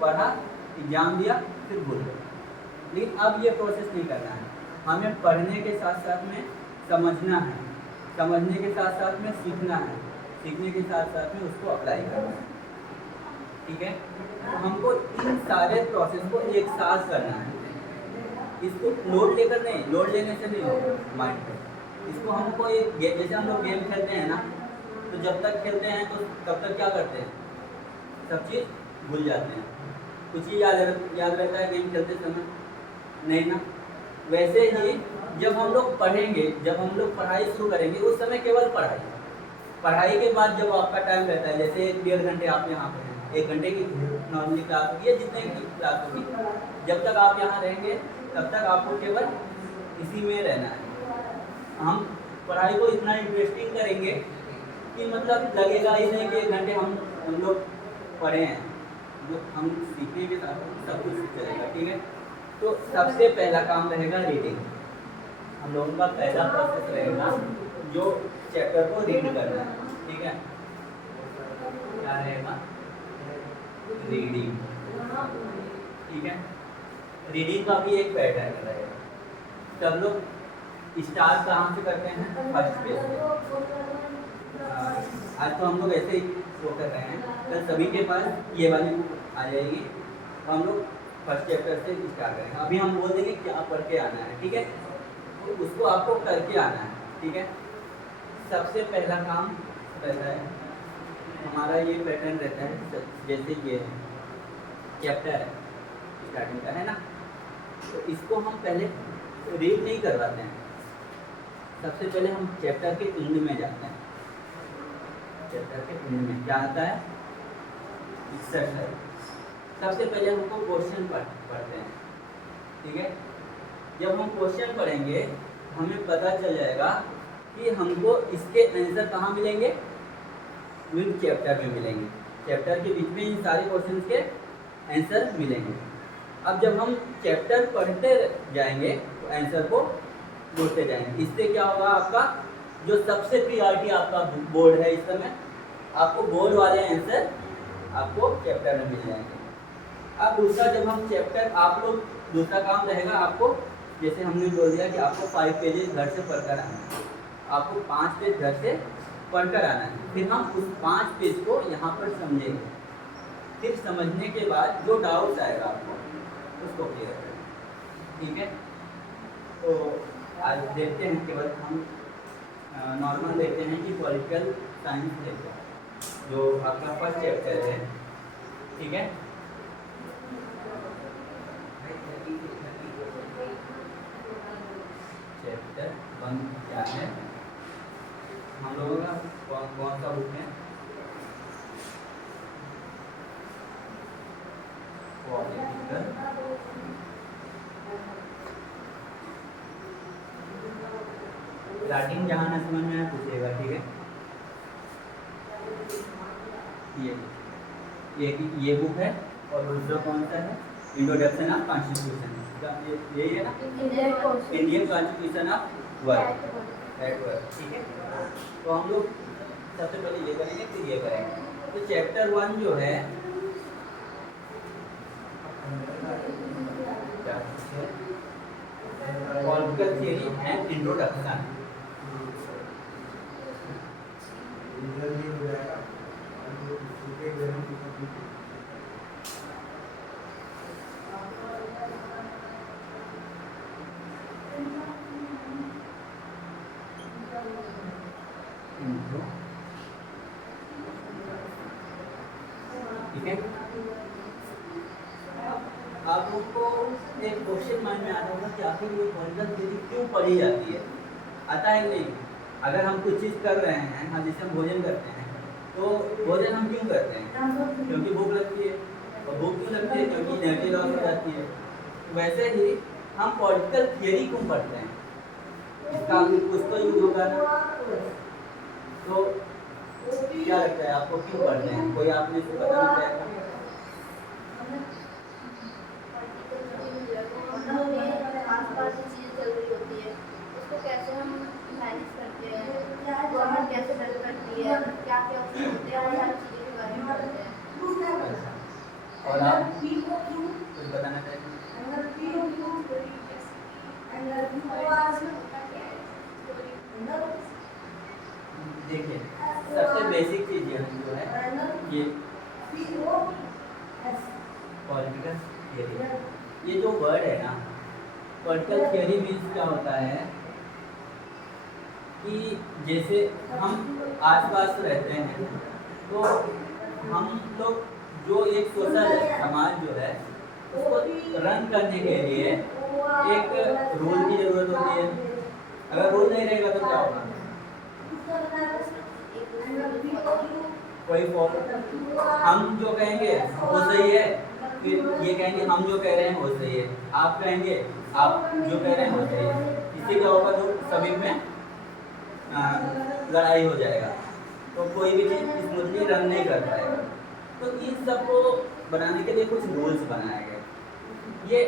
पढ़ा, एग्जाम दिया, फिर भूल गए। लेकिन अब ये प्रोसेस नहीं करना है, हमें पढ़ने के साथ साथ में समझना है, समझने के साथ साथ में सीखना है, सीखने के साथ साथ में उसको अप्लाई करना है। ठीक है, तो हमको इन सारे प्रोसेस को एक साथ करना है। इसको लोड लेकर नहीं, लोड लेने से नहीं होगा माइंड पे। इसको हमको एक जैसे हम लोग गेम खेलते हैं ना, तो जब तक खेलते हैं तो तब तक क्या करते हैं, सब चीज़ भूल जाते हैं। कुछ ही याद रहता है गेम खेलते समय, नहीं ना। वैसे ही जब हम लोग पढ़ेंगे, जब हम लोग पढ़ाई शुरू करेंगे, उस समय केवल पढ़ाई, पढ़ाई के बाद जब आपका टाइम रहता है, जैसे 1-1.5 घंटे आप यहाँ पे हैं, 1 घंटे की नॉर्मली क्लास होगी, जितने की क्लास होगी, जब तक आप यहाँ रहेंगे तब तक आपको केवल इसी में रहना है। हम पढ़ाई को इतना इंटरेस्टिंग करेंगे कि मतलब लगेगा ही नहीं कि 1 घंटे हम लोग पढ़े हैं, हम सीखने के साथ सब कुछ सीख जाएगा। ठीक है, तो सबसे पहला काम रहेगा रीडिंग। हम लोगों का पहला प्रोसेस रहेगा जो चैप्टर को रीड करना है। ठीक है, क्या रहेगा, रीडिंग। ठीक है, रीडिंग का भी एक पैटर्न रहेगा। सब लोग स्टार्ट कहाँ से करते हैं, फर्स्ट पेज से। आज तो हम लोग ऐसे ही शो कर रहे हैं, कल सभी के पास ये वाली आ जाएगी, तो हम लोग फर्स्ट चैप्टर से स्टार्ट करेंगे। अभी हम बोल देंगे क्या पढ़ के आना है। ठीक है, तो उसको आपको करके आना है। ठीक है, सबसे पहला काम रहता है हमारा, ये पैटर्न रहता है, जैसे ये है चैप्टर है स्टार्टिंग का, है ना, तो इसको हम पहले रीड नहीं करवाते हैं। सबसे पहले हम चैप्टर के एंड में जाते हैं। चैप्टर के एंड में क्या आता है, एक्सरसाइज। सबसे पहले हमको क्वेश्चन पढ़ते हैं। ठीक है, जब हम क्वेश्चन पढ़ेंगे हमें पता चल जाएगा कि हमको इसके आंसर कहाँ मिलेंगे, विद चैप्टर में मिलेंगे। चैप्टर के बीच में इन सारे क्वेश्चन के आंसर मिलेंगे। अब जब हम चैप्टर पढ़ते जाएंगे तो आंसर को ढूंढते जाएंगे। इससे क्या होगा, आपका जो सबसे प्रियोरिटी आपका बोर्ड है इस समय, आपको बोर्ड वाले आंसर आपको चैप्टर में मिल जाएंगे। अब दूसरा, जब हम चैप्टर, आप लोग दूसरा काम रहेगा आपको, जैसे हमने बोल दिया कि आपको 5 पेजेस घर से पढ़कर आना है, आपको 5 पेज घर से पढ़कर आना है। फिर हम उस 5 पेज को यहाँ पर समझेंगे। फिर समझने के बाद जो डाउट्स आएगा आपको उसको क्लियर करेंगे। ठीक है, तो आज देखते हैं, केवल हम नॉर्मल देखते हैं कि पॉलिटिकल साइंस देखते हैं, जो आपका फर्स्ट चैप्टर है। ठीक है, चैप्टर 1 क्या है, हम लोगों का कौन सा बुक है, राइटिंग जहाँ न समझ में आए पूछिएगा। ठीक है, ये बुक है, और दूसरा कौन सा है, इंट्रोडक्शन ऑफ कॉन्स्टिट्यूशन, यही है ना, Indian constitution of work at work. ठीक है, तो हम लोग सबसे पहले ये करेंगे, फिर ये करेंगे। तो चैप्टर 1 जो है पॉलिटिकल थियरी एंड इंट्रोडक्शन। ठीक है, आप लोग को एक क्वेश्चन माइंड में आता होगा कि आखिर ये पॉलिटिकल थ्योरी क्यों पढ़ी जाती है, आता है नहीं। अगर हम कुछ चीज़ कर रहे हैं, हम जैसे हम भोजन करते हैं, तो भोजन हम क्यों करते हैं, क्योंकि भूख लगती है, और भूख क्यों लगती है, क्योंकि एनर्जी लॉस हो जाती है। वैसे ही हम पॉलिटिकल थियरी क्यों पढ़ते हैं, इसका कुछ तो यूज होगा ना। तो क्या लगता है आपको, क्यों पढ़ते हैं, कोई आपने इसको पता नहीं है? आसपास की चीजें चल रही होती है, उसको कैसे हम मैनेज करते हैं, गवर्नमेंट कैसे हेल्प करती है, क्या क्या होते हैं, वो सारी चीज़ों के बारे में पढ़ते हैं। और आप कुछ बताना चाहेंगे? देखिए, सबसे बेसिक चीज़ ये जो है ये पॉलिटिकल थियरी, ये जो वर्ड है ना, पॉलिटिकल थियरी मीन्स क्या होता है कि जैसे हम आसपास रहते हैं तो हम लोग जो एक सोशल समाज जो है उसको रन करने के लिए एक रूल की ज़रूरत होती है। अगर रूल नहीं रहेगा तो क्या होगा? कोई हम जो कहेंगे वो सही है, फिर ये कहेंगे हम जो कह रहे हैं वो सही है, आप कहेंगे आप जो कह रहे हैं वो सही है। इससे क्या होगा? तो सभी में लड़ाई हो जाएगा, तो कोई भी चीज़ स्मूथली रन नहीं कर पाएगा। तो इन सबको बनाने के लिए कुछ रूल्स बनाए गए। ये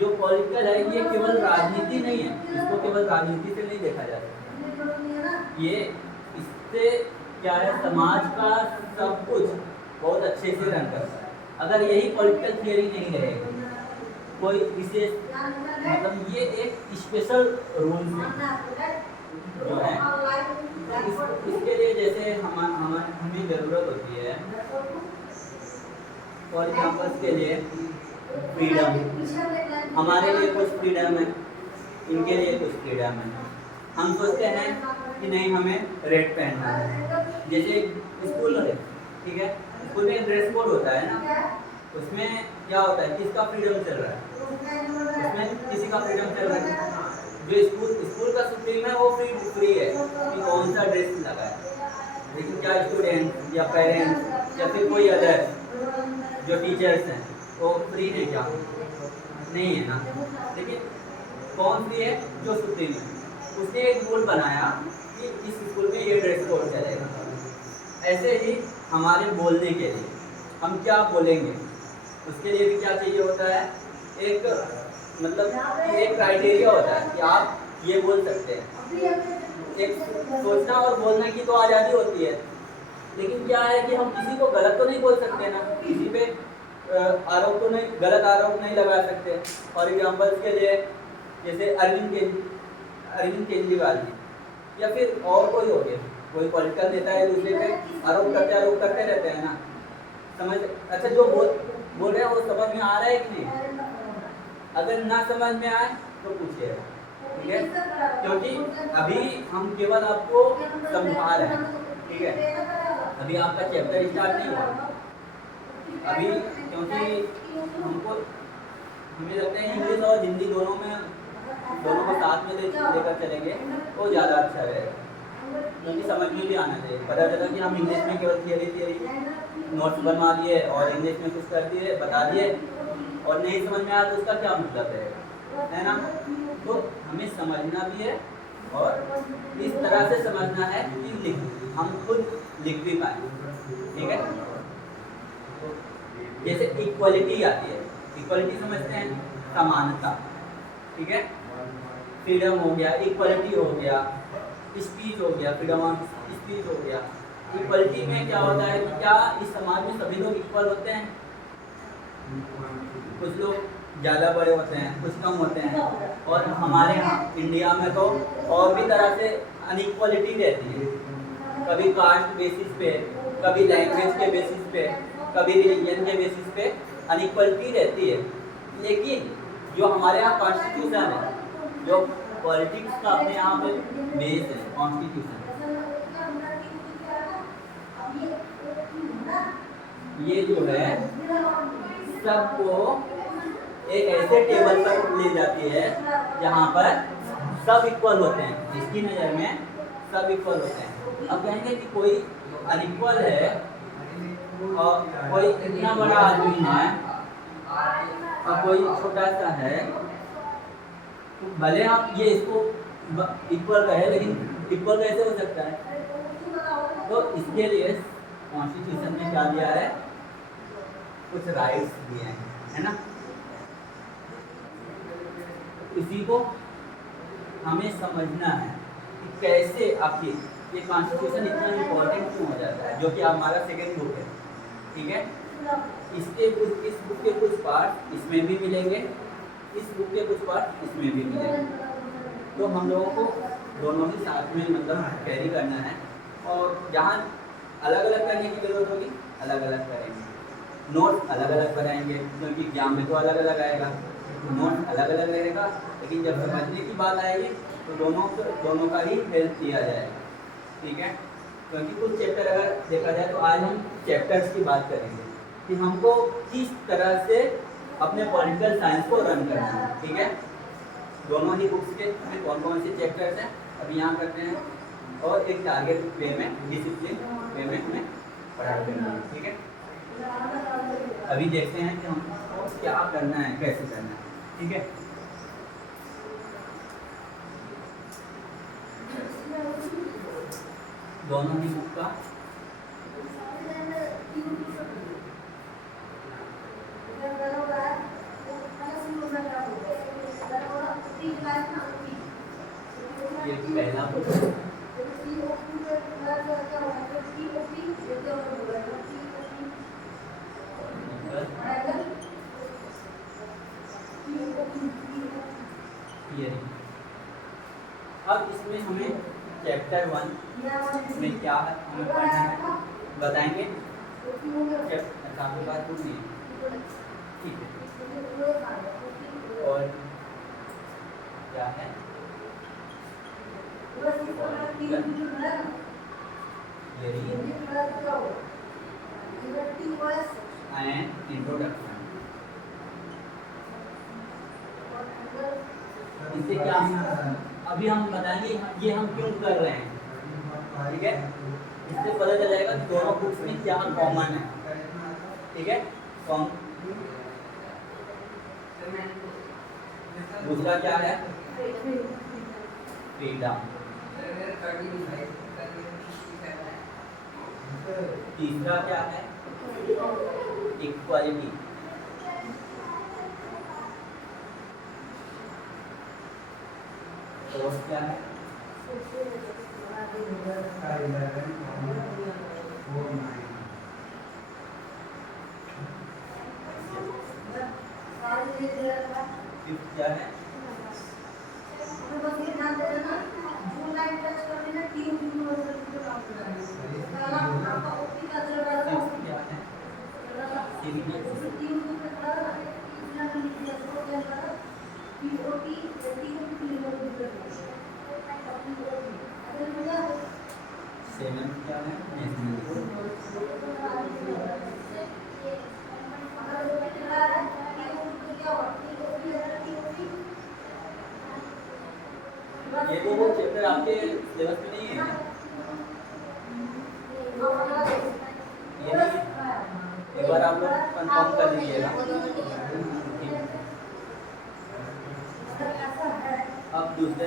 जो पॉलिटिकल है ये केवल राजनीति नहीं है, इसको केवल राजनीति से नहीं देखा जा सकता। ये इससे क्या है, समाज का सब कुछ बहुत अच्छे से रन करता है। अगर यही पॉलिटिकल थियरी नहीं रहेगी, कोई विशेष मतलब ये एक स्पेशल रूल जो है इसके लिए जैसे हमें ज़रूरत होती है, फॉर एग्जाम्पल के लिए फ्रीडम, हमारे लिए कुछ फ्रीडम है, इनके लिए कुछ फ्रीडम है। हम सोचते हैं कि नहीं हमें रेड पहनना है, जैसे स्कूल है, ठीक है, स्कूल में ड्रेस कोड होता है ना, उसमें क्या होता है, किसका फ्रीडम चल रहा है? उसमें किसी का फ्रीडम चल रहा है। जो स्कूल का सुप्रीम है वो फ्री है कि कौन सा ड्रेस लगाए, लेकिन क्या स्टूडेंट या पेरेंट्स या फिर कोई अदर जो टीचर्स हैं वो फ्री है क्या? नहीं है ना। लेकिन कौन फ्री है? जो सुप्रीम है, उसने एक रूल बनाया कि इस स्कूल में ये ड्रेस कोड चलेगा। ऐसे ही हमारे बोलने के लिए हम क्या बोलेंगे उसके लिए भी क्या चाहिए होता है, एक मतलब एक क्राइटेरिया होता है कि आप ये बोल सकते हैं। एक सोचना और बोलने की तो आज़ादी होती है, लेकिन क्या है कि हम किसी को गलत तो नहीं बोल सकते ना, किसी पे आरोप तो नहीं, गलत आरोप नहीं लगा सकते। फॉर एग्जाम्पल के लिए जैसे अरविंद केजरीवाल जी या फिर और कोई हो गया, कोई पॉलिटिकल नेता है, दूसरे पे आरोप करते रहते हैं ना, समझ। अच्छा, जो बोल रहे हैं वो समझ में आ रहा है कि नहीं? अगर ना समझ में आए तो पूछिएगा, ठीक है, क्योंकि अभी हम केवल आपको समझा रहे हैं, ठीक है, अभी आपका चैप्टर स्टार्ट नहीं हुआ अभी, क्योंकि हमें लगता है इंग्लिश और हिंदी दोनों को साथ में लेकर चलेंगे तो ज़्यादा अच्छा रहेगा, क्योंकि समझ में भी आना चाहिए। पता चला कि हम इंग्लिश में केवल थियरी नोट्स बनवा दिए और इंग्लिश में कुछ कर दिए, बता दिए, और नहीं समझ में आया तो उसका क्या मतलब है ना। तो हमें समझना भी है और इस तरह से समझना है कि हम खुद लिख भी पाए, ठीक है। जैसे इक्वलिटी आती है, इक्वलिटी समझते हैं, समानता, ठीक है, फ्रीडम हो गया, इक्वलिटी हो गया, स्पीच हो गया, फ्रीडम ऑफ स्पीच हो गया। इक्वलिटी में क्या होता है कि क्या इस समाज में सभी लोग इक्वल होते हैं? कुछ लोग ज़्यादा बड़े होते हैं, कुछ कम होते हैं, और हमारे यहाँ इंडिया में तो और भी तरह से अनइक्वलिटी रहती है, कभी कास्ट बेसिस पे, कभी लैंग्वेज के बेसिस पे, कभी रिलीजन के बेसिस पे अनइक्वलिटी रहती है। लेकिन जो हमारे यहाँ कॉन्स्टिट्यूशन है, जो पॉलिटिक्स का अपने यहाँ पे बेस है, कॉन्स्टिट्यूशन, ये जो है सबको एक ऐसे टेबल पर ले जाती है जहाँ पर सब इक्वल होते हैं, इसकी नज़र में सब इक्वल होते हैं। अब कहेंगे कि कोई अनइक्वल है और कोई इतना बड़ा आदमी है और कोई छोटा सा है, तो भले आप ये इसको इक्वल कहे, लेकिन इक्वल कैसे हो सकता है? तो इसके लिए कॉन्स्टिट्यूशन में क्या दिया है, कुछ राइट्स दिए हैं, है ना। इसी को हमें समझना है कि कैसे आखिर ये कॉन्स्टिट्यूशन इतना इम्पोर्टेंट क्यों हो जाता है, जो कि हमारा सेकेंड बुक है, ठीक है। इस बुक के कुछ पार्ट इसमें भी मिलेंगे, इस बुक के कुछ पार्ट इसमें भी मिलेंगे। तो हम लोगों को दोनों ही साथ में मतलब कैरी करना है, और जहाँ अलग अलग करने की ज़रूरत होगी अलग अलग करेंगे। नोट्स अलग अलग बनाएंगे क्योंकि एग्जाम में तो अलग अलग आएगा, नोट्स अलग अलग रहेगा, लेकिन जब समझने की बात आएगी तो दोनों का ही हेल्प किया जाएगा। ठीक है, क्योंकि कुछ चैप्टर अगर देखा जाए तो आज हम चैप्टर्स की बात करेंगे कि हमको किस तरह से अपने पॉलिटिकल साइंस को रन करना है। ठीक है, दोनों ही बुक्स के में कौन कौन से चैप्टर्स हैं अभी यहाँ करते हैं, और एक टारगेट वे में, डिसिप्लिन वे में हमें पढ़ाते हैं। ठीक है, अभी देखते हैं कि हमको क्या करना है, कैसे करना है। ठीक है, दोनों ही बुक का ये पहला बुक थियरी। अब इसमें हमें चैप्टर 1 में क्या है हमें पढ़ना है बताएंगे। आपके पास बुक नहीं है, ठीक है, और क्या है एंड इंट्रोडक्शन। इससे क्या अभी हम बताएंगे ये हम क्यों कर रहे हैं। ठीक है, इससे पता चल जाएगा कि दोनों बुक्स में क्या कॉमन है। ठीक है, दूसरा क्या है, फ्रीडम। तीसरा क्या है, इक्वालिटी। और क्या है, फिफ्थ क्या है, सेवन क्या है, ये तो वो चैप्टर आपके सिलेबस में नहीं है, ये नहीं, एक बार आप लोग कंफर्म कर लीजिएगा। अब दूसरे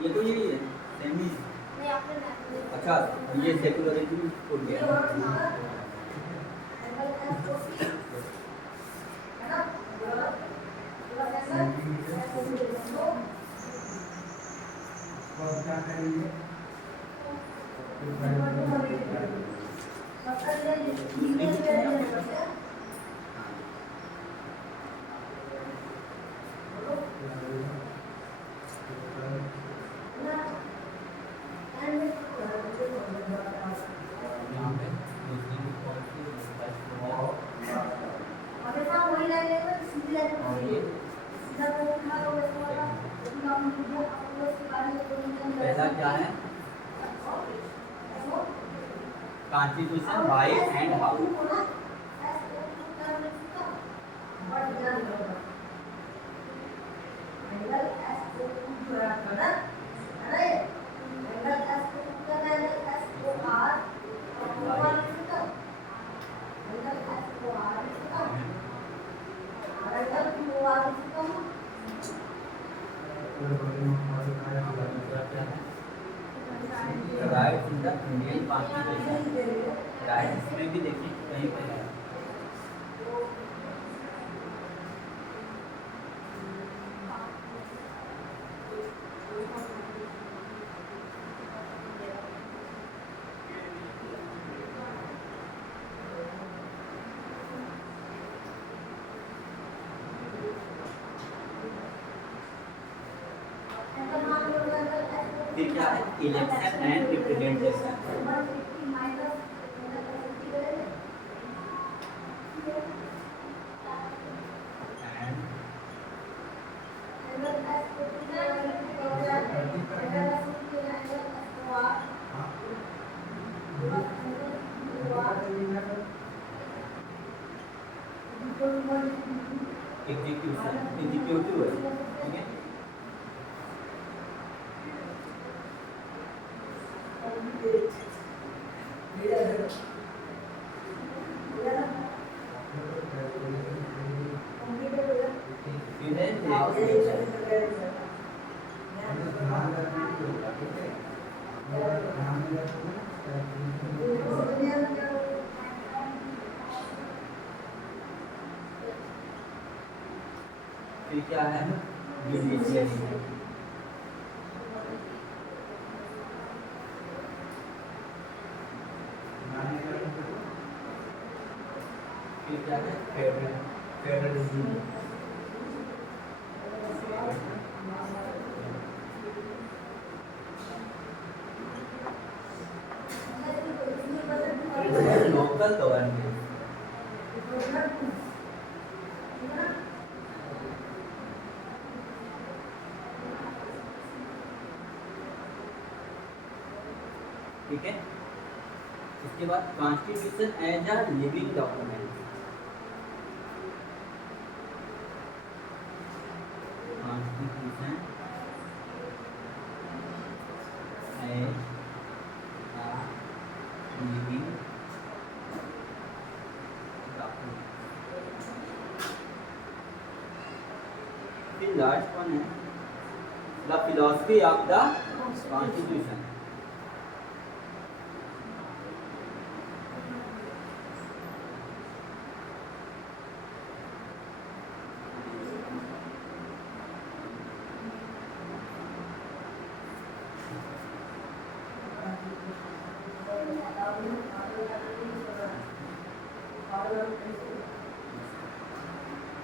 ये तो यही है, सेम ही। अच्छा, ये सेकुलरिज्म हो गया। क्या करेंगे, पहला क्या है, constitution why and how. Right in the Indian constitution, right इसमें भी देखिए कहीं पे है। फिर क्या है, इलेक्शन एंड रिप्रेजेंटेशन। एग्जीक्यूटिव है, ठीक है। फिर क्या है, जुडिशियरी। फिर क्या है, फेडरलिज्म। Local government. ठीक है। इसके बाद constitution as a living document. Constitution as a living document. फिर लास्ट वन है the philosophy of the constitution.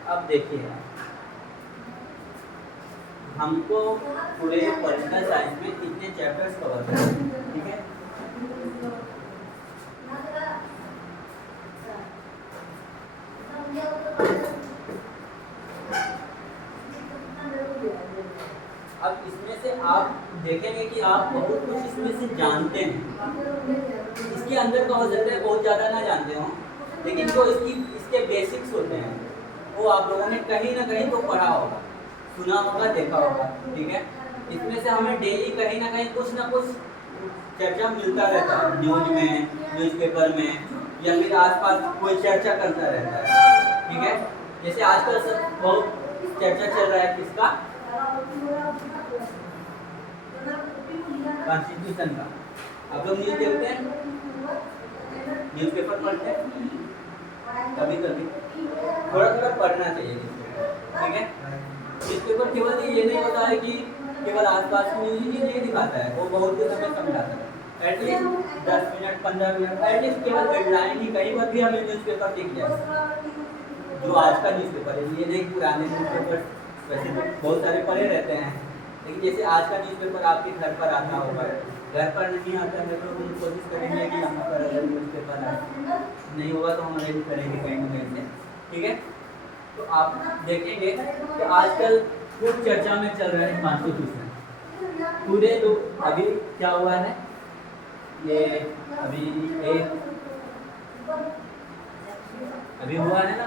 अब देखिए, हमको पूरे पॉलिटिकल साइंस में इतने चैप्टर्स कवर करने हैं, ठीक है। अब इसमें से आप देखेंगे कि आप बहुत कुछ इसमें से जानते हैं। इसके अंदर का हो सकता है बहुत ज़्यादा ना जानते हो, लेकिन जो इसके बेसिक्स होते हैं वो आप लोगों ने कहीं ना कहीं तो पढ़ा होगा, सुना होगा, देखा होगा, ठीक है। इसमें से हमें डेली कहीं ना कहीं कुछ ना कुछ चर्चा मिलता रहता है, न्यूज में, न्यूज़पेपर में, या फिर आसपास कोई चर्चा करता रहता है, ठीक है। जैसे आजकल सब बहुत चर्चा चल रहा है किसका, कॉन्स्टिट्यूशन का। आप लोग न्यूज देखते हैं, न्यूज़पेपर पढ़ते हैं, कभी कभी थोड़ा थोड़ा पढ़ना चाहिए, ठीक है। न्यूज़पेपर केवल ये नहीं होता है कि केवल आसपास की न्यूज़ ही नहीं दिखाता है, वो बहुत कुछ हमें समझाता है। एटलीस्ट 10 मिनट 15 मिनट एटलीस्ट केवल हेडलाइन ही कहीं पर भी हमें न्यूज़पेपर दिख जाए, जो आज का न्यूज़पेपर है। ये नहीं पुराने न्यूज़पेपर वैसे बहुत सारे पढ़े रहते हैं, लेकिन जैसे आज का न्यूज़पेपर आपके घर पर आता होगा, घर पर नहीं आता है तो हम कोशिश करेंगे कि यहाँ पर अगर न्यूज़पेपर आए, नहीं होगा तो हम अरेंज करेंगे कहीं ना कहीं से, ठीक है। तो आप देखेंगे कि आजकल खूब चर्चा में चल रहा है कॉन्स्टिट्यूशन। पूरे तो अभी क्या हुआ है, ये अभी हुआ है ना,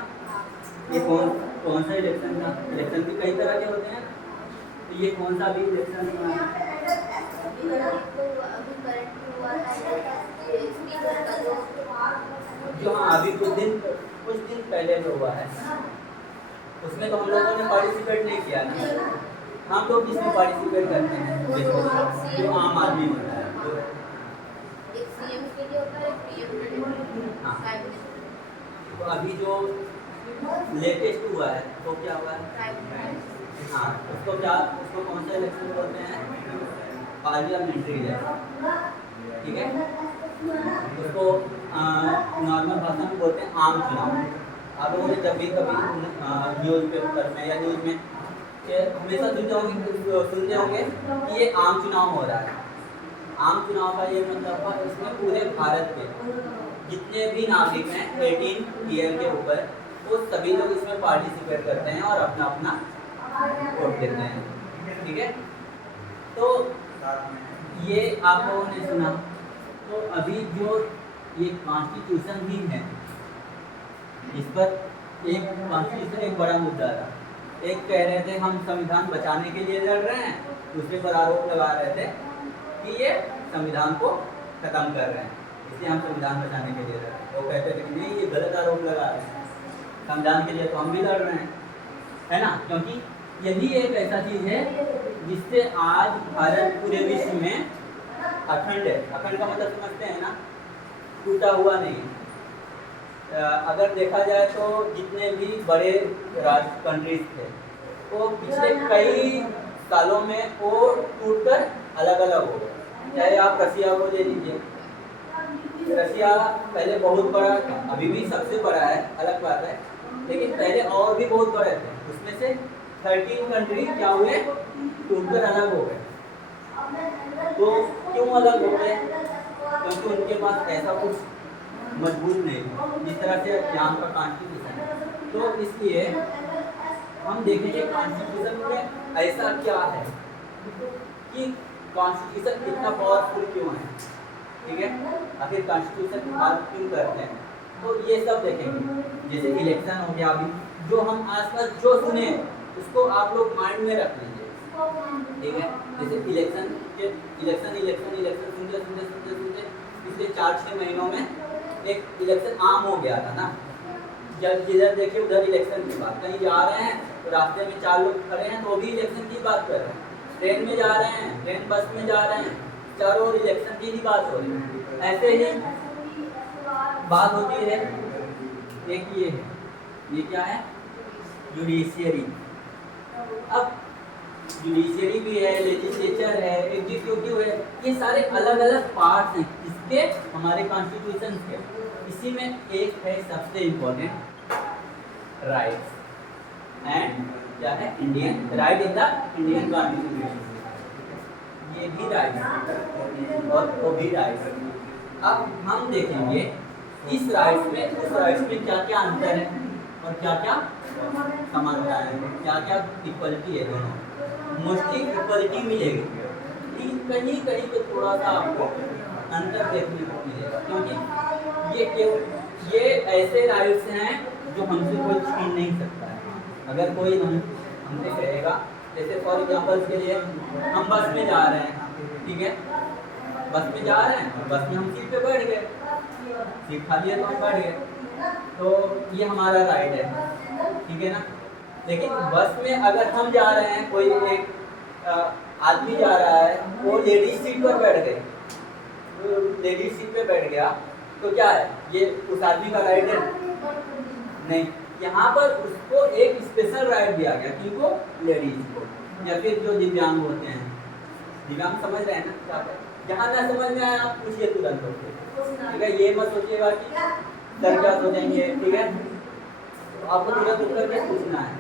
ये कौन सा इलेक्शन था। इलेक्शन भी कई तरह के होते हैं, तो ये कौन सा भी इलेक्शन हुआ है, जो हाँ अभी कुछ दिन पहले जो हुआ है, उसमें तो हम लोगों ने पार्टिसिपेट नहीं किया ना। हम लोग इसमें पार्टिसिपेट करते हैं जो आम आदमी होता है, हाँ। तो अभी जो लेटेस्ट हुआ है तो क्या हुआ है, हाँ, उसको कौन सा इलेक्शन बोलते हैं, पार्लियामेंट्री इलेक्शन, ठीक है। उसको नॉर्मल भाषा में बोलते हैं आम चुनाव। आप लोगों ने जब भी कभी न्यूज़पेपर में या न्यूज़ में हमेशा सुनते होंगे कि ये आम चुनाव हो रहा है। आम चुनाव का ये मतलब हुआ इसमें पूरे भारत के जितने भी नागरिक हैं 18 ईयर के ऊपर, वो सभी लोग इसमें पार्टिसिपेट करते हैं और अपना अपना वोट देते हैं। ठीक है, तो ये आप लोगों ने सुना। तो अभी जो ये कॉन्स्टिट्यूशन भी है, इस पर एक कॉन्स्टिट्यूशन एक बड़ा मुद्दा था। एक कह रहे थे हम संविधान बचाने के लिए लड़ रहे हैं, दूसरे पर आरोप लगा रहे थे कि ये संविधान को खत्म कर रहे हैं, इसलिए हम संविधान बचाने के लिए लड़ रहे हैं। वो कहते थे कि नहीं, ये गलत आरोप लगा रहे हैं, संविधान के लिए तो हम भी लड़ रहे हैं, है ना। क्योंकि यही एक ऐसा चीज़ है जिससे आज भारत पूरे विश्व में अखंड है। अखंड का मतलब समझते हैं ना, टूटा हुआ नहीं। अगर देखा जाए तो जितने भी बड़े कंट्रीज थे वो पिछले कई सालों में वो टूटकर अलग अलग हो गए। चाहे आप रसिया को ले लीजिए, रसिया पहले बहुत बड़ा था, अभी भी सबसे बड़ा है, अलग बात है, लेकिन पहले और भी बहुत बड़े थे। उसमें से 13 कंट्री क्या हुए, टूटकर अलग हो गए। तो क्यों अलग हो गए? क्योंकि उनके पास ऐसा कुछ मजबूत नहीं था जिस तरह से यहाँ का कॉन्स्टिट्यूशन है। तो इसलिए हम देखेंगे कॉन्स्टिट्यूशन में ऐसा क्या है कि कॉन्स्टिट्यूशन इतना पावरफुल क्यों है। ठीक है, आखिर कॉन्स्टिट्यूशन की बात क्यों करते हैं, तो ये सब देखेंगे। जैसे इलेक्शन हो गया, अभी जो हम आसपास जो सुने उसको आप लोग माइंड में रख लीजिए। ठीक है, जैसे इलेक्शन सुनते पिछले 4-6 महीनों में एक इलेक्शन आम हो गया था ना। जब जिधर देखिए उधर इलेक्शन की बात, कहीं जा रहे हैं तो रास्ते में 4 लोग खड़े हैं तो भी इलेक्शन की बात कर रहे हैं, ट्रेन में जा रहे हैं, ट्रेन बस में जा रहे हैं, चारों ओर इलेक्शन की ही बात हो रही है। ऐसे ही बात होती है। एक ये है, ये क्या है, जुडिशियरी। अब जुडिशियरी भी है, लेजिस्लेचर है, एग्जीक्यूटिव है, ये सारे अलग अलग पार्ट्स हैं इसके हमारे कॉन्स्टिट्यूशन के। इसी में एक है सबसे इम्पोर्टेंट, राइट्स एंड क्या है, Indian right in the Indian constitution. ये भी राइट्स और वो भी राइट्स। अब हम देखेंगे इस राइट्स में उस राइट्स में क्या क्या अंतर है और क्या क्या समानता है, क्या क्या इक्वलिटी है। दोनों मोस्टली इक्वलिटी मिलेगी, कहीं कहीं पे थोड़ा सा आपको अंतर देखने को मिलेगा, क्योंकि ये ऐसे राइट्स हैं जो हमसे कोई छीन नहीं सकता है। अगर कोई हमसे कहेगा, जैसे फॉर एग्जाम्पल के लिए हम बस में जा रहे हैं, ठीक है, बस में जा रहे हैं और बस में हम सीट पे बैठ गए, सीट खाली है तो हम बैठ गए, तो ये हमारा राइट है, ठीक है ना। लेकिन बस में अगर हम जा रहे हैं, कोई एक आदमी जा रहा है, वो लेडीज सीट पर बैठ गए, लेडीज सीट पे बैठ गया, तो क्या है, ये उस आदमी का राइट है? नहीं, यहाँ पर उसको एक स्पेशल राइट दिया गया, किनको, लेडीज को, या फिर जो दिव्यांग होते हैं। दिव्यांग समझ रहे हैं ना क्या है? जहाँ ना समझ में आया आप पूछिए तुरंत होते, ठीक है। ये मत सोचिएगा कि सर क्या सोचेंगे, ठीक है, तो आपको तुरंत उत्तर के पूछना है।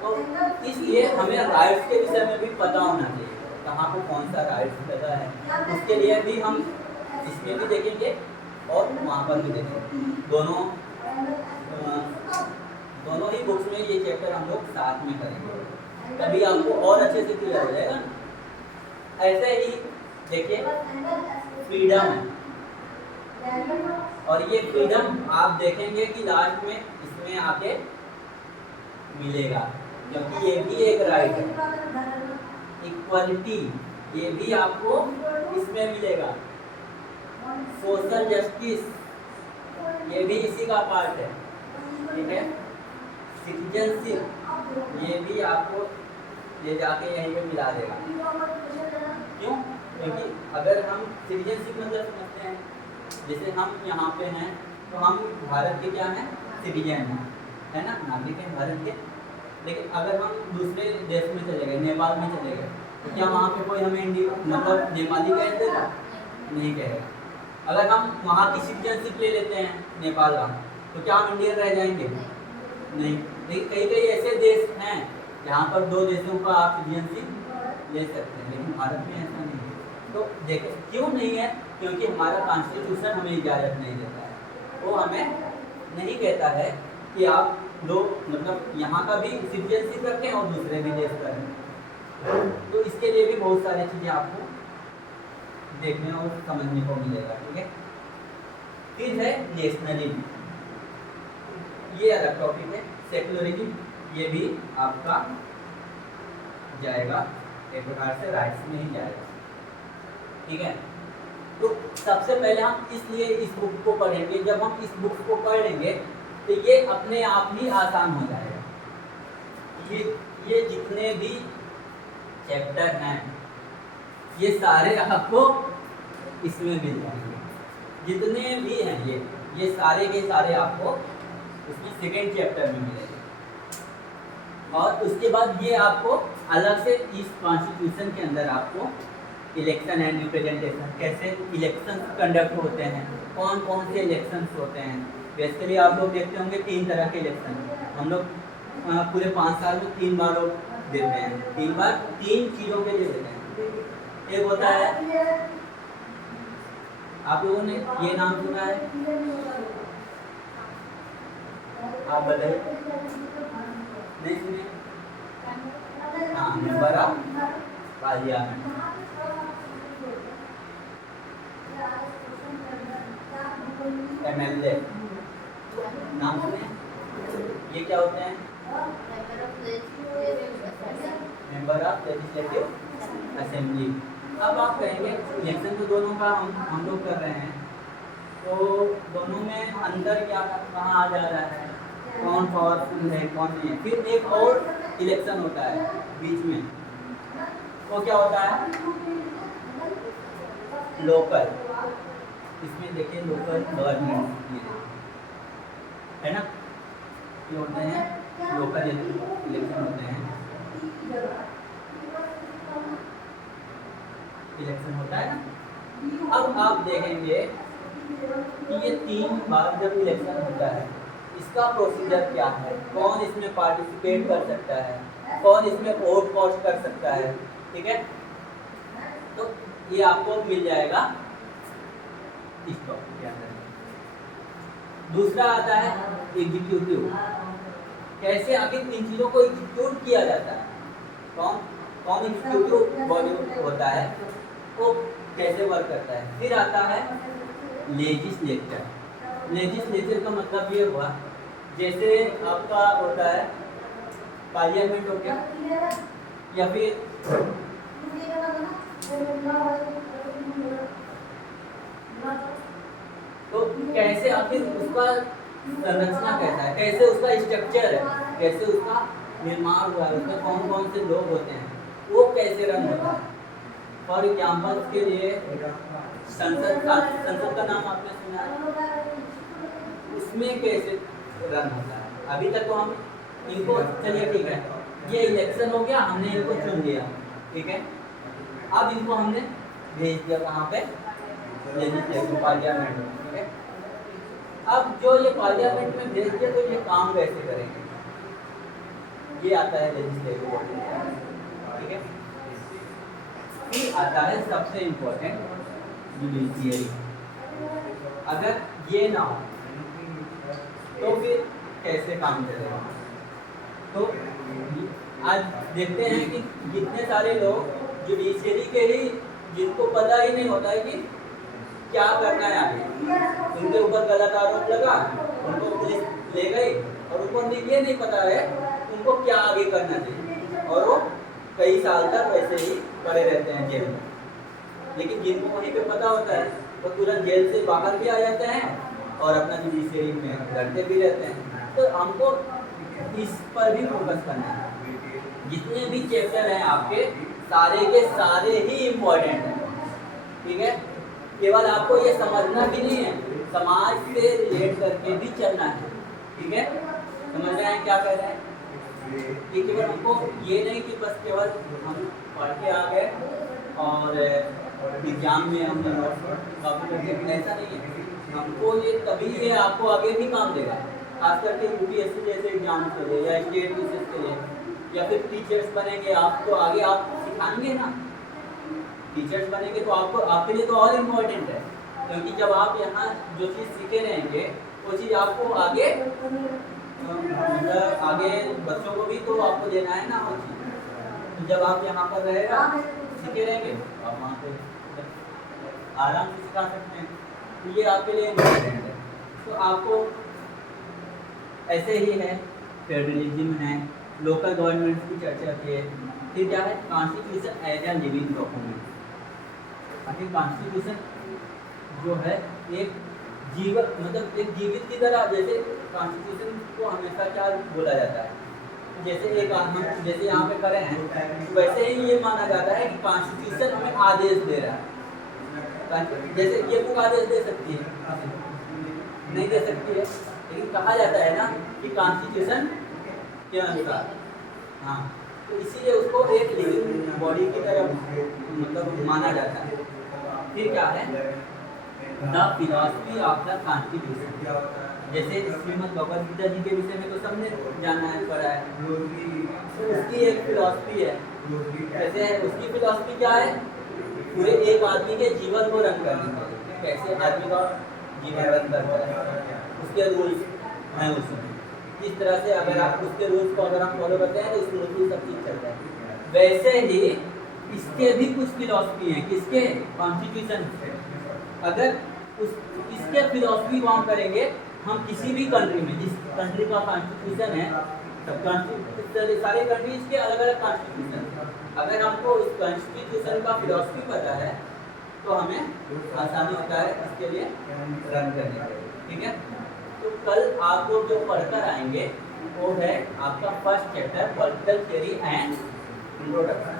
तो इसलिए हमें राइट्स के विषय में भी पता होना चाहिए, कहाँ को कौन सा राइट्स लगा है। उसके लिए भी हम इसमें भी देखेंगे और वहाँ पर भी देखेंगे। दोनों ही बुक्स में ये चैप्टर हम लोग साथ में करेंगे, तभी आपको और अच्छे से क्लियर हो जाएगा। ऐसे ही देखिए, फ्रीडम है, और ये फ्रीडम आप देखेंगे कि लास्ट में इसमें आके मिलेगा, क्योंकि ये भी एक राइट है। इक्वालिटी, ये भी आपको इसमें मिलेगा। सोशल जस्टिस, ये भी इसी का पार्ट है, ठीक है। सिटीजनशिप, ये भी आपको ले जाके यहीं पे मिला देगा। क्यों? क्योंकि अगर हम सिटीजनशिप मतलब समझते हैं, जैसे हम यहाँ पे हैं तो हम भारत के क्या हैं, सिटीजन हैं, है ना, नागरिक हैं भारत के। लेकिन अगर हम दूसरे देश में चले गए, नेपाल में चले गए, तो क्या वहाँ पे कोई हमें मतलब नेपाली कह देगा? नहीं कहेगा। अगर हम वहाँ की सिटीजनशिप ले लेते हैं नेपाल का, तो क्या हम इंडियन रह जाएंगे? नहीं। लेकिन कई कई ऐसे देश हैं यहाँ पर 2 देशों का आप सिटीजनशिप ले सकते हैं, लेकिन भारत में ऐसा नहीं है। तो देखें क्यों नहीं है, क्योंकि हमारा कॉन्स्टिट्यूशन हमें इजाज़त नहीं देता है। वो हमें नहीं कहता है कि आप लोग मतलब यहाँ का भी सिटीजनशिप रखें और दूसरे भी देश का रखें। तो इसके लिए भी बहुत सारी चीज़ें आपको देखने और समझने को मिलेगा, ठीक है। फिर है नेशनलिज्म, ये अलग टॉपिक है। सेकुलरिज्म, ये भी आपका जाएगा एक प्रकार से राइट्स में ही जाएगा, ठीक है। तो सबसे पहले हम इसलिए इस बुक को पढ़ेंगे, जब हम इस बुक को पढ़ेंगे तो ये अपने आप ही आसान हो जाएगा। ये जितने भी चैप्टर हैं ये सारे आपको इसमें मिल जाएंगे, जितने भी हैं ये सारे के सारे आपको उसमें सेकेंड चैप्टर में मिलेंगे। और उसके बाद ये आपको अलग से इस कॉन्स्टिट्यूशन के अंदर आपको इलेक्शन एंड रिप्रेजेंटेशन, कैसे इलेक्शन कंडक्ट होते हैं, कौन कौन से इलेक्शंस होते हैं। बेसिकली आप लोग देखते होंगे 3 तरह के इलेक्शन, हम लोग पूरे 5 साल में 3 बार देते हैं, 3 बार 3 चीज़ों के लिए देते हैं। एक होता है, आप लोगों ने ये नाम सुना है, आप बताइए, नहीं सुने? हाँ, मेंबर ऑफ पार्लियामेंट, MLA नाम सुने? ये क्या होते हैं? Member of legislative assembly. अब आप कहेंगे इलेक्शन तो दोनों का हम लोग कर रहे हैं, तो दोनों में अंदर क्या कहाँ आ जा रहा है, कौन पावरफुल है कौन नहीं है। फिर एक और इलेक्शन होता है बीच में, वो क्या होता है? लोकल। इसमें देखिए लोकल गवर्नमेंट है ना, ये होते हैं लोकल इलेक्शन होते हैं, इलेक्शन होता है ना। अब आप देखेंगे कि ये 3 बार जब इलेक्शन होता है इसका प्रोसीजर क्या है, कौन इसमें पार्टिसिपेट कर सकता है, कौन इसमें वोट कास्ट कर सकता है, ठीक है। तो ये आपको मिल जाएगा इस टॉपिक के अंदर। दूसरा आता है एग्जीक्यूटिव, कैसे आखिर इन चीज़ों को एग्जीक्यूट किया जाता है, कौन एग्जीक्यूटिव बॉडी होता है, वो कैसे वर्क करता है। फिर आता है लेजिस्लेचर। लेजिस्लेचर का मतलब ये हुआ, जैसे आपका होता है पार्लियामेंट हो गया, या फिर तो कैसे आखिर उसका संरचना कैसा है, कैसे उसका स्ट्रक्चर है, कैसे उसका निर्माण हुआ है, उसमें कौन कौन से लोग होते हैं, वो कैसे रन होता है। फॉर एग्जाम्पल के लिए संसद का नाम आपने सुना है, उसमें कैसे रन होता है। अभी तक तो हम इनको, चलिए ठीक है, ये इलेक्शन हो गया, हमने इनको चुन लिया, ठीक है। अब इनको हमने भेज दिया कहाँ पे, लेजिस्लेटिव पार्लियामेंट, ठीक है। अब जो ये पार्लियामेंट में भेज दिया, तो ये काम कैसे करेंगे, ये आता है लेजिस्लेटिव, ठीक है। फिर आता है सबसे इम्पोर्टेंट जुडिशियरी। अगर ये ना हो तो फिर कैसे काम करेगा। तो आज देखते हैं कि कितने सारे लोग जुडिशियरी के ही, जिनको पता ही नहीं होता है कि क्या करना है आगे, उनके ऊपर गलत आरोप लगा, उनको पुलिस ले गई और उनको ये नहीं पता है उनको क्या आगे करना चाहिए, और वो कई साल तक वैसे ही पड़े रहते हैं जेल में। लेकिन जिनको वहीं पे पता होता है वो तुरंत जेल से बाहर भी आ जाते हैं और अपना जुडिशियरी में लड़ते भी रहते हैं। तो हमको इस पर भी फोकस करना है। जितने भी चैप्टर हैं आपके, सारे के सारे ही इम्पोर्टेंट हैं, ठीक है। केवल आपको ये समझना भी नहीं है, समाज से रिलेट करके भी चलना है, ठीक है। समझ रहे हैं क्या कह रहे हैं? कि केवल हमको ये नहीं कि बस केवल हम पढ़ के आ गए और एग्जाम में हमने कॉपी करके, ऐसा नहीं है। हमको ये तभी ये आपको आगे भी काम देगा, खास करके UPSC जैसे एग्जाम के लिए या स्टेट विशेष के लिए, या फिर टीचर्स बनेंगे आप तो आगे आप सिखाएंगे ना। टीचर्स बनेंगे तो आपको आपके लिए तो और इम्पोर्टेंट है, क्योंकि जब आप यहाँ जो चीज़ सीखे रहेंगे वो चीज़ आपको आगे मतलब आगे बच्चों को भी तो आपको देना है ना वो चीज़। तो जब आप यहाँ पर रहेगा सीखे रहेंगे आप वहाँ पे आराम से सिखा सकते हैं, तो ये आपके लिए इम्पोर्टेंट है। तो आपको ऐसे ही है, फेडरलिज्म है, लोकल गवर्नमेंट की चर्चा की है, फिर क्या है constitution as a living document. Constitution जो है एक जीवन मतलब एक जीवित की तरह, जैसे कॉन्स्टिट्यूशन को हमेशा क्या बोला जाता है, जैसे एक हम जैसे यहाँ पे खड़े हैं वैसे ही ये माना जाता है कि कॉन्स्टिट्यूशन हमें आदेश दे रहा है। जैसे ये बुक आदेश दे सकती है, नहीं दे सकती है, लेकिन कहा जाता है ना कि कॉन्स्टिट्यूशन के अनुसार, हाँ, तो इसीलिए उसको एक लिविंग बॉडी की तरह मतलब माना जाता है। फिर क्या है the philosophy of the constitution, जैसे श्रीमद् भगवद गीता जी के विषय में तो सबने जाना है पढ़ा है, तो उसकी एक फिलॉसफी है। कैसे है उसकी फिलॉसफी क्या है, पूरे एक आदमी के जीवन को रन करने के लिए, कैसे आदमी का जीवन रन करता है, उसके रूल्स हैं उसमें, किस तरह से अगर आप उसके रूल्स को अगर हम फॉलो करते हैं तो स्मूथली सब चीज चलता है। वैसे ही इसके भी कुछ फिलॉसफी हैं, किसके कॉन्स्टिट्यूशन से। अगर उस इसके फिलॉसफी को हम करेंगे, हम किसी भी कंट्री में जिस कंट्री का कॉन्स्टिट्यूशन है, सब कॉन्स्टिट्यूशन सारे कंट्रीज के अलग अलग कॉन्स्टिट्यूशन, अगर हमको उस कॉन्स्टिट्यूशन का फिलॉसफी पता है तो हमें आसानी होता है इसके लिए रन करने के लिए, ठीक है। तो कल आप लोग जो पढ़कर आएंगे वो है आपका first chapter political theory and introduction.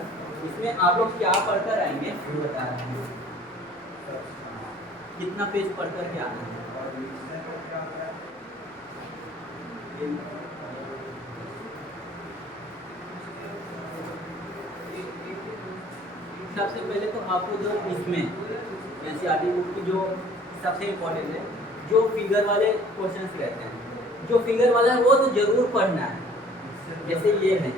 इसमें आप लोग क्या पढ़कर आएंगे वो बता रहे हैं, कितना पेज पढ़कर के आना है। सबसे पहले तो आपको जो इसमें एनसीईआरटी बुक की जो सबसे इम्पोर्टेंट है, जो फिगर वाले क्वेश्चंस रहते हैं, जो फिगर वाला है वो तो जरूर पढ़ना है। जैसे ये है,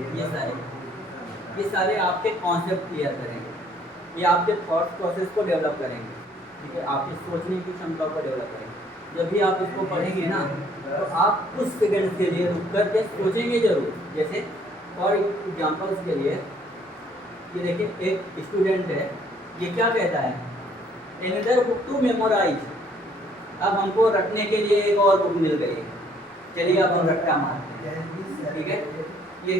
ये सारे आपके कॉन्सेप्ट क्लियर करेंगे, ये आपके थॉट प्रोसेस को डेवलप करेंगे, ठीक है, आपकी सोचने की क्षमता को डेवलप करेंगे। जब भी आप इसको पढ़ेंगे ना तो आप कुछ सेकंड के लिए रुक कर के सोचेंगे जरूर। जैसे फॉर एग्जाम्पल्स के लिए ये देखिए एक स्टूडेंट है, ये क्या कहता है, एनदर बुक टू मेमोराइज। अब हमको रटने के लिए एक और बुक मिल गई, चलिए अब हम रट्टा मारते हैं, ठीक है। ये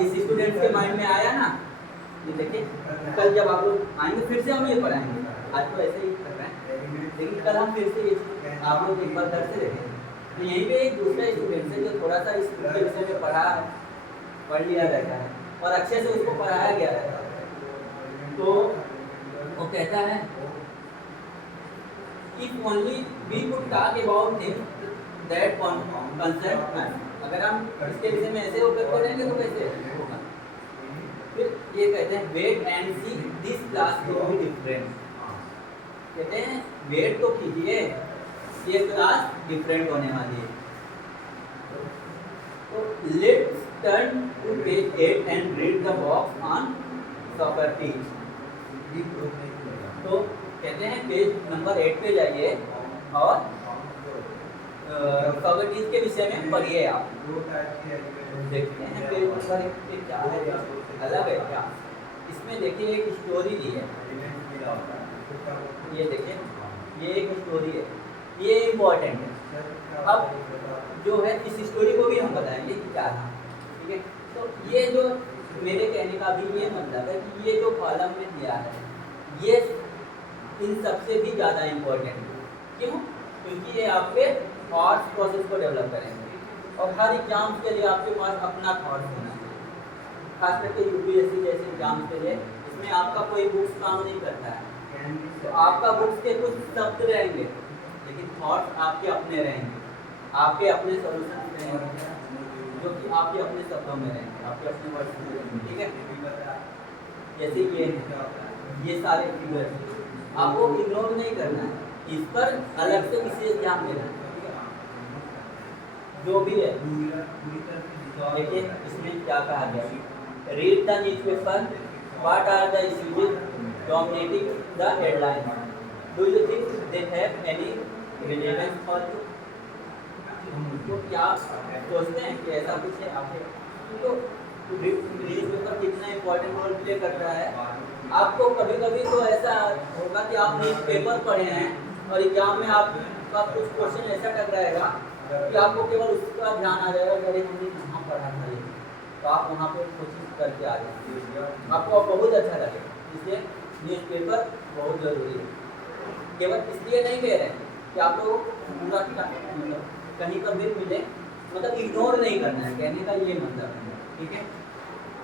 इस स्टूडेंट के माइंड में आया ना, ये देखिए कल जब आप लोग आएंगे फिर से हम ये पढ़ाएंगे, आज तो ऐसे ही कर रहे हैं, लेकिन कल हम फिर से ये आप लोग एक बार घर से देखेंगे। तो यहीं पे एक दूसरा स्टूडेंट है जो थोड़ा सा इस विषय में पढ़ लिया रहता है और अच्छे से उसको पढ़ाया गया रहता है, तो वो कहता है if only we could talk about things that concern us। अगर हम इसके विषय में ऐसे होकर पढ़ेंगे तो कैसे होगा। फिर ये कहते हैं wait and see this class will be different. कहते हैं वेट तो कीजिए, ये क्लास डिफरेंट होने वाली है। तो let's turn to page 8 and read the box on Socrates. तो कहते हैं पेज नंबर 8 पे जाइए और सॉक्रेटिस के विषय में पढ़िए। आप देखते हैं पेज नंबर 1 पे क्या है, अलग है क्या। इसमें देखिए एक स्टोरी दी है, ये देखिए ये एक स्टोरी है, ये इम्पोर्टेंट है। अब जो है इस स्टोरी को भी हम बताएंगे कि क्या था, ठीक है। तो ये जो मेरे कहने का भी ये मतलब है कि ये जो कॉलम में दिया है ये इन सबसे भी ज़्यादा इम्पोर्टेंट है। क्यों? क्योंकि ये आपके थॉट्स प्रोसेस को डेवलप करेंगे और हर एग्जाम के लिए आपके पास अपना थॉट्स होना चाहिए। खास करके यूपीएससी जैसे एग्जाम के लिए इसमें आपका कोई बुक्स काम नहीं करता है, तो आपका बुक्स के कुछ शब्द रहेंगे लेकिन थॉट्स आपके अपने रहेंगे, आपके अपने सॉल्यूशन रहेंगे जो कि आपके अपने शब्दों में रहेंगे, आपके अपने वर्ड्स में रहेंगे, ठीक है। जैसे ये सारे फिगर्स आपको इग्नोर नहीं करना है, इस पर अलग से विशेष ध्यान देना है, जो भी है। देखिए इसमें क्या कहा गया, read the newspaper, what are the issues dominating the headline, do you think they have any relevance for you. तो क्या आप सोचते हैं कि ऐसा कुछ है आपके, तो न्यूज़पेपर कितना इम्पोर्टेंट रोल प्ले कर रहा है। आपको कभी कभी तो ऐसा होगा कि आप न्यूज़पेपर पढ़े हैं और एग्जाम में आपका कुछ क्वेश्चन ऐसा टकराएगा कि आपको केवल उसका ध्यान आ जाएगा कि अरे हमने कहाँ पढ़ा था ये, तो आप वहाँ पे कोशिश करके आ जाएंगे, आपको बहुत अच्छा लगेगा। इसलिए न्यूज़पेपर बहुत ज़रूरी है। केवल इसलिए नहीं कह रहे हैं कि आप लोगों को पूरा मतलब कहीं पर भी मिले मतलब इग्नोर नहीं करना है, कहने का ये मतलब है, ठीक है।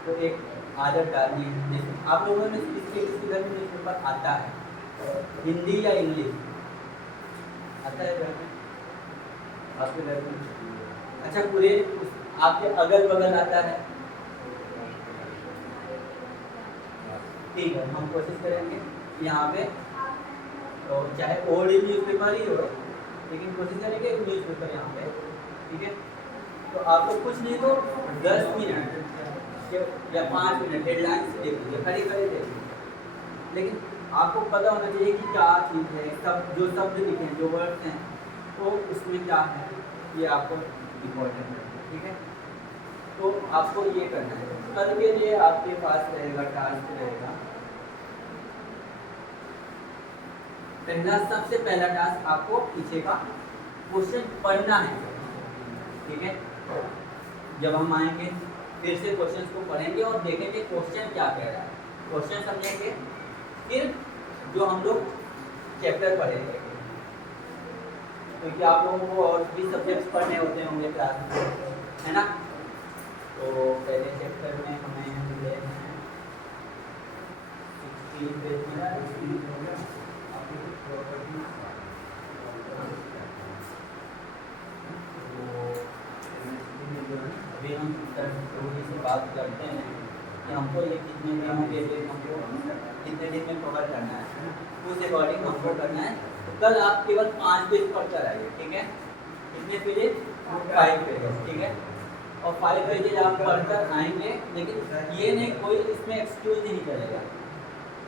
तो एक आदत डालिए, जैसे आप लोगों में किसी घर में न्यूज़पेपर आता है, हिंदी या इंग्लिश आता है घर में, आपके घर में? अच्छा, पूरे आपके अगल बगल आता है? ठीक है, हम कोशिश करेंगे यहाँ पे, तो चाहे ओल्ड न्यूज़पेपर ही हो लेकिन कोशिश करेंगे न्यूज़पेपर यहाँ पे, ठीक है। तो आपको कुछ नहीं तो 10 मिनट या 5 मिनट हेडलाइन से देख लीजिए, खड़े खड़े देख लीजिए, लेकिन आपको पता होना चाहिए कि क्या चीज़ है, सब जो शब्द लिखे हैं, जो वर्ड्स हैं, तो उसमें क्या है, ये आपको इम्पोर्टेंट है, ठीक है। तो आपको ये करना है, कल के लिए आपके पास रहेगा टास्क रहेगा, सबसे पहला टास्क आपको पीछे का क्वेश्चन पढ़ना है, ठीक है। जब हम आएंगे फिर से क्वेश्चन को पढ़ेंगे और देखेंगे क्वेश्चन क्या कह रहा है, क्वेश्चन समझेंगे, फिर जो हम लोग चैप्टर पढ़ेंगे, क्योंकि आप लोगों को और भी सब्जेक्ट्स पढ़ने होते होंगे क्लास में, है ना। तो पहले चैप्टर में हमें मिले हैं 16 पेज में, अभी हम थोड़ी सी बात करते हैं कि हमको ये कितने दिनों के लिए हमको कितने दिन में कवर करना है, उस अकॉर्डिंग हमको करना है। तो कल आप केवल 5 पेज पढ़ कर आइए, ठीक है। कितने पेजेस? 5 पेजेस, ठीक है। और 5 पेजेस आप पढ़कर आएंगे, लेकिन ये नहीं कोई इसमें एक्सक्यूज नहीं करेगा,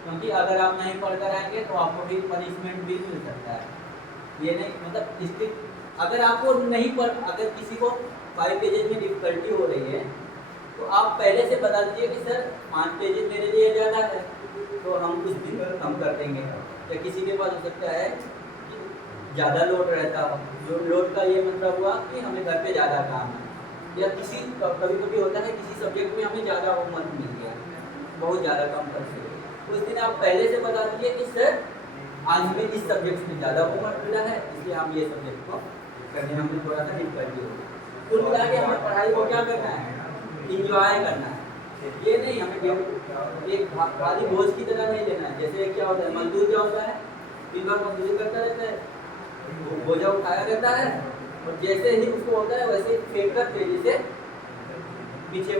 क्योंकि अगर आप नहीं पढ़कर आएंगे तो आपको भी पनिशमेंट भी मिल सकता है। ये नहीं मतलब इसके अगर आपको नहीं पढ़, अगर किसी को 5 पेजेस में डिफिकल्टी हो रही है तो आप पहले से बता दीजिए कि सर 5 पेजेस मेरे लिए ज़्यादा है, तो हम कुछ दिन कम कर देंगे। या किसी के पास हो सकता है कि ज़्यादा लोड रहता हो, जो लोड का ये मतलब हुआ कि हमें घर पे ज़्यादा काम है, या किसी कभी कभी होता है किसी सब्जेक्ट में हमें ज़्यादा होमवर्क मिल गया, बहुत ज़्यादा कम कर सकते, उस दिन आप पहले से बता दीजिए कि सर आज हमें इस सब्जेक्ट में ज़्यादा होमवर्क मिला है, इसलिए हम ये सब्जेक्ट को करने हमें थोड़ा सा डिफिकल्टी होगी। कुल मिला के हमें पढ़ाई को क्या करना है, इंजॉय करना है। ये नहीं हमें केवल एक खाली बोझ की तरह नहीं लेना है। जैसे क्या होता है, मजदूर क्या होता है, दिन भर मजदूरी करता रहता है, बोझा उठाया रहता है, और जैसे ही उसको होता है वैसे फेंक कर तेजी से पीछे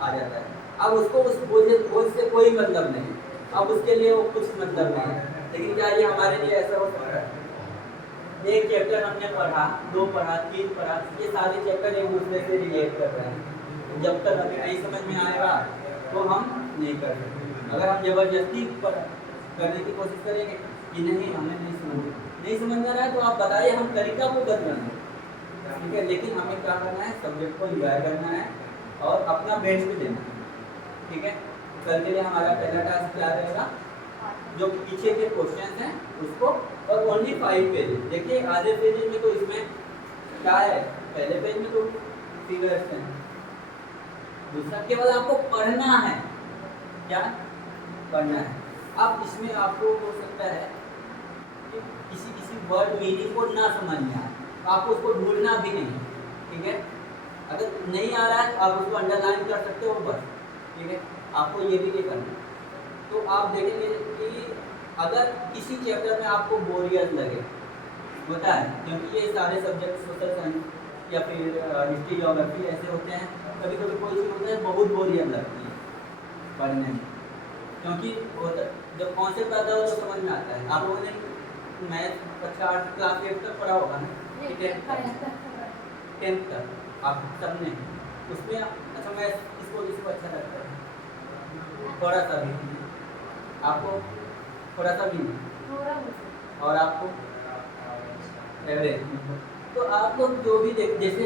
आ जाता है। अब उसको उस बोझ से कोई मतलब नहीं, अब उसके लिए वो कुछ मतलब नहीं है। लेकिन क्या ये हमारे लिए ऐसा हो सकता है? एक चैप्टर हमने पढ़ा, 2 पढ़ा, 3 पढ़ा, ये सारे चैप्टर एक दूसरे से रिलेट कर रहे हैं। जब तक हमें नहीं समझ में आएगा तो हम नहीं कर सकते। अगर हम जबरदस्ती करने की कोशिश करेंगे कि नहीं हमें नहीं समझ में आ रहा है, तो आप बताइए, हम तरीका को बदलेंगे, ठीक है। लेकिन हमें क्या करना है, सब्जेक्ट को एंजॉय करना है और अपना बेस्ट देना है, ठीक है। कल के लिए हमारा पहला टास्क क्या रहेगा, जो पीछे के क्वेश्चन हैं उसको, और ओनली 5 पेजेस। देखिए आधे पेजेस में तो इसमें क्या है, पहले पेज में तो फिगर्स हैं, दूसरा केवल आपको पढ़ना है, क्या पढ़ना है। अब इसमें आपको हो सकता है कि किसी वर्ड मीनिंग को ना समझ में आए, आपको उसको ढूंढना भी नहीं, ठीक है। अगर नहीं आ रहा है आप उसको अंडरलाइन कर सकते हो बस, ठीक है। आपको ये भी नहीं करना। तो आप देखेंगे कि अगर किसी चैप्टर में आपको बोरियत लगे, होता है क्योंकि ये सारे सब्जेक्ट सोशल साइंस या फिर हिस्ट्री ज्योग्राफी ऐसे होते हैं, कभी कभी कोई चीज़ होता है बहुत बोरियत लगती है पढ़ने में, क्योंकि जब कॉन्सेप्ट आता है तो समझ में आता है। आप लोगों ने मैथ कक्षा 8 क्लास 8 तक पढ़ा होगा ना, 10th तक आप सबने, उसमें अच्छा मैथ इसको अच्छा लगता थोड़ा सा भी, आपको थोड़ा सा भी नहीं, थोड़ा बहुत। और आपको एवरेज। तो आप लोग जो भी देख, जैसे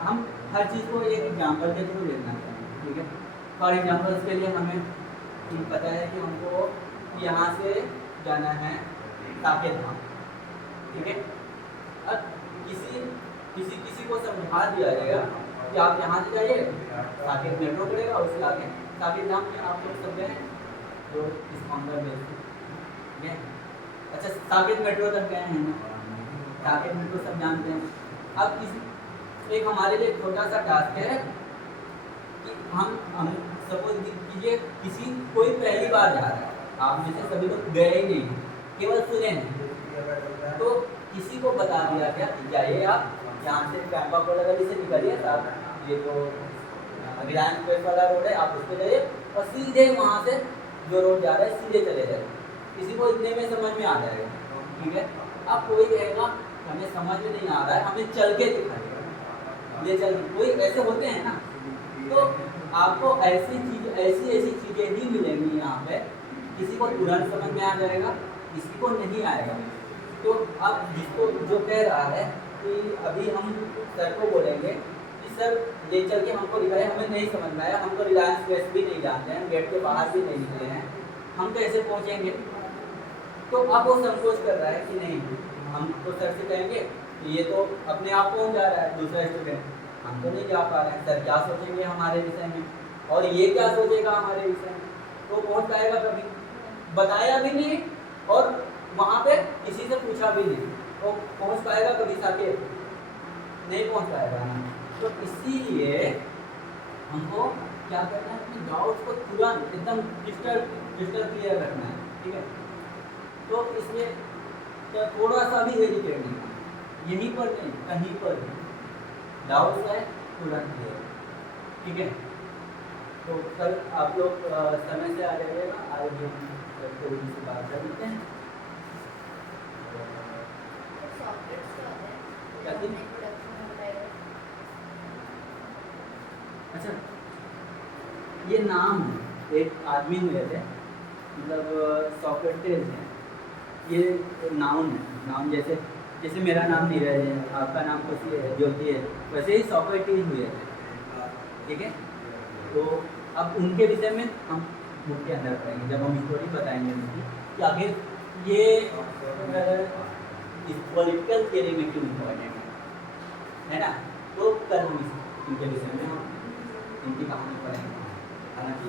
हम हर चीज़ को एक एग्जाम्पल के थ्रू देखना चाहेंगे, ठीक है। फॉर एग्जाम्पल के लिए हमें पता है कि हमको यहाँ से जाना है साकेत धाम, ठीक है। अब किसी किसी किसी को समझा दिया जाएगा कि आप यहाँ से जाइए, साकेत मेट्रो पड़ेगा, उससे आगे साकेत धाम में आप लोग सब गए जो इस काउंटर में, ठीक है। अच्छा, साकेत मेट्रो तक गए हैं ना, साकेत मेट्रो सब जानते हैं। अब किसी एक हमारे लिए छोटा सा टास्क है कि हम सपोज कीजिए किसी कोई पहली बार जा रहा है, आप में से सभी लोग गए ही नहीं, केवल सुने हैं, तो किसी को बता दिया गया कि जाइए आप यहाँ से कैंपा कोला गली से निकलिए, आप ये जो रिलायंस प्लेस वाला रोड है आप उस पर जाइए और सीधे वहाँ से जो रोड जा रहा है सीधे चले जाइए। किसी को इतने में समझ में आ जाएगा, ठीक है। अब कोई कहेगा हमें समझ में नहीं आ रहा है, हमें चल के दिखाइए, ये चल, कोई ऐसे होते हैं ना। तो आपको ऐसी चीज़ें ही मिलेंगी यहाँ पे, किसी को तुरंत समझ में आ जाएगा, किसी को नहीं आएगा। तो अब जिसको जो कह रहा है कि अभी हम सर को बोलेंगे कि सर ले चल के हमको दिखाए, हमें नहीं समझ में आया, हम तो रिलायंस प्लेस भी नहीं जानते हैं, गेट के बाहर भी नहीं निकले हैं, हम कैसे पहुँचेंगे। तो अब वो संकोच कर रहा है कि नहीं, हम तो सर से कहेंगे कि ये तो अपने आप पहुँच जा रहा है, दूसरा स्टूडेंट हम तो नहीं जा पा रहे हैं, सर क्या सोचेंगे हमारे विषय में, और ये क्या सोचेगा हमारे विषय में। तो पहुँच पाएगा कभी, बताया भी नहीं और वहाँ पे किसी से पूछा भी नहीं, तो पहुँच पाएगा कभी साकेत, नहीं पहुँच पाएगा ना। तो इसीलिए हमको क्या करना है, अपने डाउट्स को तुरंत एकदम क्रिस्टल क्लियर रखना है, ठीक है। तो इसमें तो थोड़ा सा भी हेजिटेट नहीं करना, यहीं पर नहीं कहीं पर भी डाउट्स है तुरंत क्लियर, ठीक है। तो कल आप लोग समय से आ जाइएगा, आज हम को से बात कर लेते हैं। अच्छा, ये नाम है, एक आदमी हुए थे, मतलब सॉक्रेटिस है, ये नाउन है। नाउन जैसे जैसे मेरा नाम नीरज है, आपका नाम खुशी है, ज्योति है, वैसे ही सॉक्रेटिस हुए थे, ठीक है। तो अब उनके विषय में हम बुक के अंदर पढ़ेंगे, जब हम स्टोरी बताएंगे उनकी कि आखिर ये इस पॉलिटिकल थियरी में क्यों इम्पोर्टेंट है ना। तो कल हम इनके विषय में हम इनकी कहानी पढ़ेंगे। हालांकि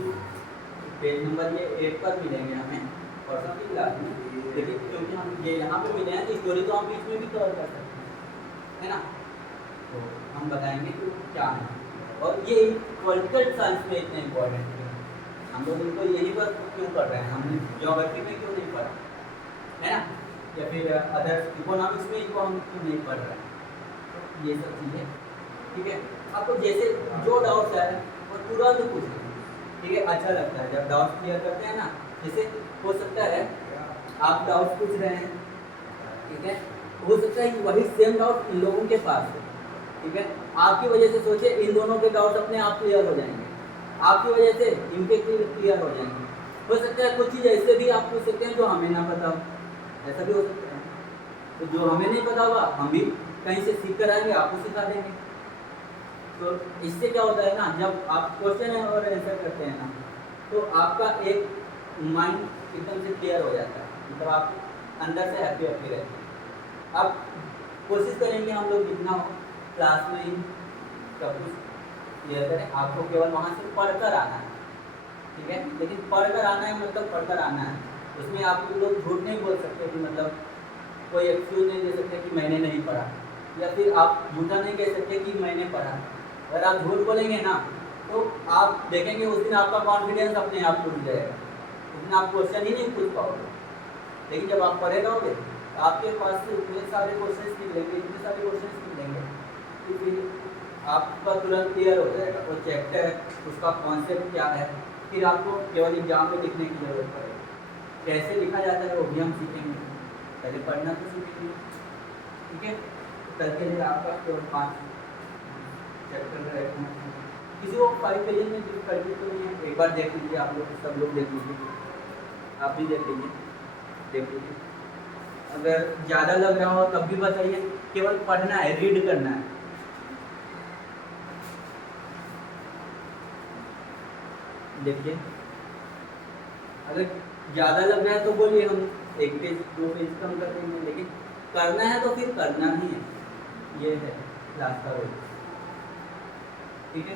पेज नंबर ये 8 पर मिलेंगे हमें और सबकी क्लास में, लेकिन क्योंकि हम ये यहाँ पे मिले हैं तो स्टोरी तो हम बीच में भी कवर कर सकते हैं, है ना। तो हम बताएंगे कि क्या है, और ये पॉलिटिकल साइंस में इतने इम्पोर्टेंट है, हम लोग इनको यहीं पर क्यों पढ़ रहे हैं, हमने ज्योग्राफी में क्यों नहीं पढ़ा, है ना, या फिर अदर इकोनॉमिक्स में इनको हम क्यों नहीं पढ़ रहे हैं। तो ये सब चीज़ें, ठीक है। आपको जैसे जो डाउट्स है वो तुरंत पूछें, ठीक है। अच्छा लगता है जब डाउट्स क्लियर करते हैं ना। जैसे हो सकता है आप डाउट्स पूछ रहे हैं, ठीक है, हो सकता है कि वही सेम डाउट इन लोगों के पास है, ठीक है। आपकी वजह से सोचे इन दोनों के डाउट अपने आप क्लियर हो जाएंगे, आपकी वजह से इनके क्लियर हो जाएंगे। हो सकता है कुछ चीज़ ऐसे भी आप पूछ सकते हैं जो हमें ना पता हो, ऐसा भी हो सकता है। तो जो हमें नहीं पता होगा हम भी कहीं से सीख कर आएंगे, आपको सिखा देंगे। तो इससे क्या होता है ना, जब आप क्वेश्चन और आंसर करते हैं ना, तो आपका एक माइंड एकदम से क्लियर हो जाता है, मतलब आप अंदर से हैप्पी रहते हैं। अब कोशिश करेंगे हम लोग जितना हो क्लास में ही सब कुछ क्लियर करें। आपको केवल वहाँ से पढ़कर आना है, ठीक है। लेकिन पढ़कर आना है मतलब पढ़कर आना है, उसमें आप लोग झूठ नहीं बोल सकते कि मतलब कोई एक्सक्यूज नहीं दे सकते कि मैंने नहीं पढ़ा, या फिर आप झूठा नहीं कह सकते कि मैंने पढ़ा। अगर आप झूठ बोलेंगे ना तो आप देखेंगे उस दिन आपका कॉन्फिडेंस अपने आप टूट जाएगा, उस दिन आप क्वेश्चन ही नहीं पूछ पाओगे। लेकिन जब आप पढ़े रहोगे आपके पास से इतने सारे क्वेश्चन मिलेंगे, इतने सारे क्वेश्चन मिलेंगे कि फिर आपका तुरंत क्लियर हो जाएगा वो चैप्टर है, उसका कॉन्सेप्ट क्या है। फिर आपको केवल एग्जाम में लिखने की जरूरत पड़ेगी, कैसे लिखा जाता है वो भी हम सीखेंगे, पहले पढ़ना तो सीखेंगे, ठीक है। कल के लिए आपका केवल 5 चैप्टर रहेगा, किसी को 5 पेजेस में डिफिकल्टी तो नहीं है, एक बार देख लीजिए आप लोग, सब लोग देख लीजिए, आप भी देख लीजिए, देख लीजिए। अगर ज़्यादा लग रहा हो तब भी बताइए, केवल पढ़ना है, रीड करना है। देखिए अगर ज़्यादा लग रहा है तो बोलिए, हम 1 पेज 2 पेज कम कर देंगे, लेकिन करना है तो फिर करना ही है, ये है क्लास का रोल। ठीक है,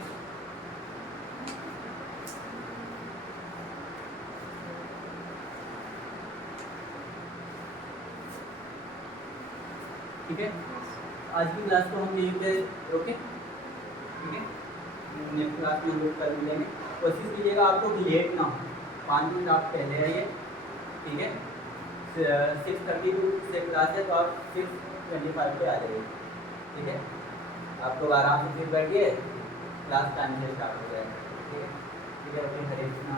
ठीक है, आज की क्लास को हम यहीं पे रोके। ठीक है, नेक्स्ट क्लास में हम लोग कर मिलेंगे। कोशिश कीजिएगा आप लोग लेट ना हो, 5 मिनट आप पहले आइए। ठीक है, 6:32 से क्लास है, तो आप 6:25 पे आ जाइए। ठीक है, आप लोग आराम से फिर बैठिए, क्लास टाइम से स्टार्ट हो जाएगा। ठीक है, ठीक है, ओके, हरे कृष्णा।